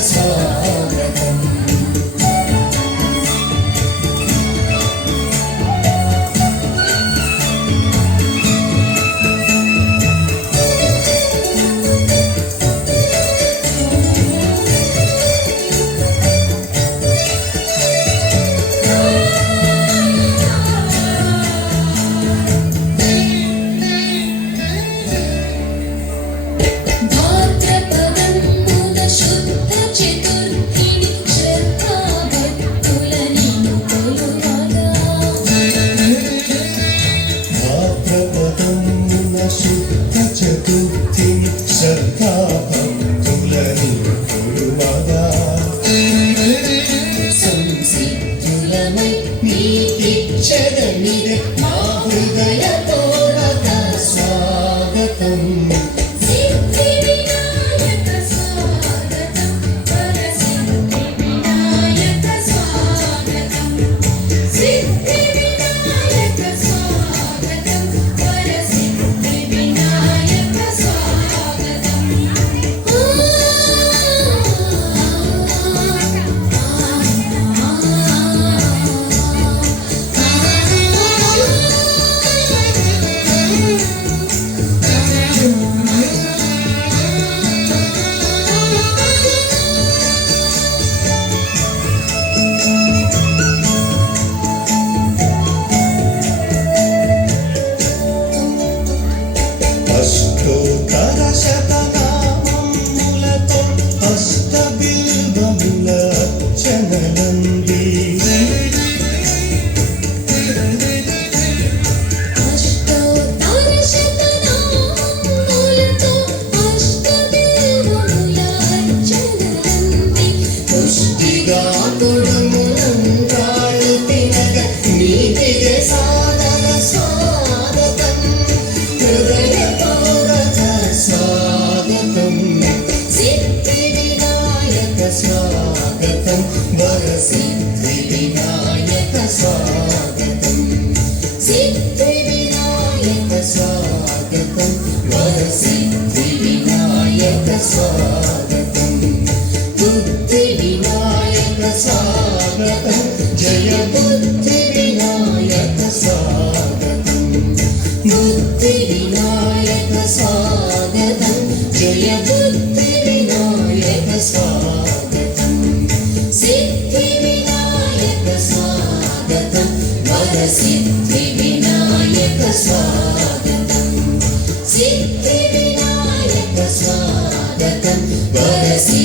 స్వాగతం. శుద్ధ చతుర్థిని శ్రద్ధాభక్తులని కొలువగా సంసిద్ధులమై నీకిచ్చదనిదే మా హృదయపూర్వక స్వాగతం. అష్టోత్తర శతనామములతో అష్టబిల్వముల అర్చనలంది. పుష్టిగా తొడుములంగాళ్ళు తినగ నీతిగే సాధన స్వాగతం. హృదయపూర్వక స్వాగతం. సిద్ధి వినాయక స్వాగతం. వరసిద్ధి వినాయక స్వాగతం. సిద్ధి వినాయక స్వాగతం. వరసిద్ధి వినాయక స్వాగతం. బుద్ధి వినాయక స్వాగతం. జయ బుద్ధి వినాయక స్వాగతం. బుద్ధి వినాయక స్వాగతం. జయ బుద్ధి వినాయక స్వాగతం. సిద్ధి వినాయక స్వాగతం. వరసిద్ధి వినాయక స్వాగతం. సిద్ధి వినాయక స్వాగతం. వరసిద్ధి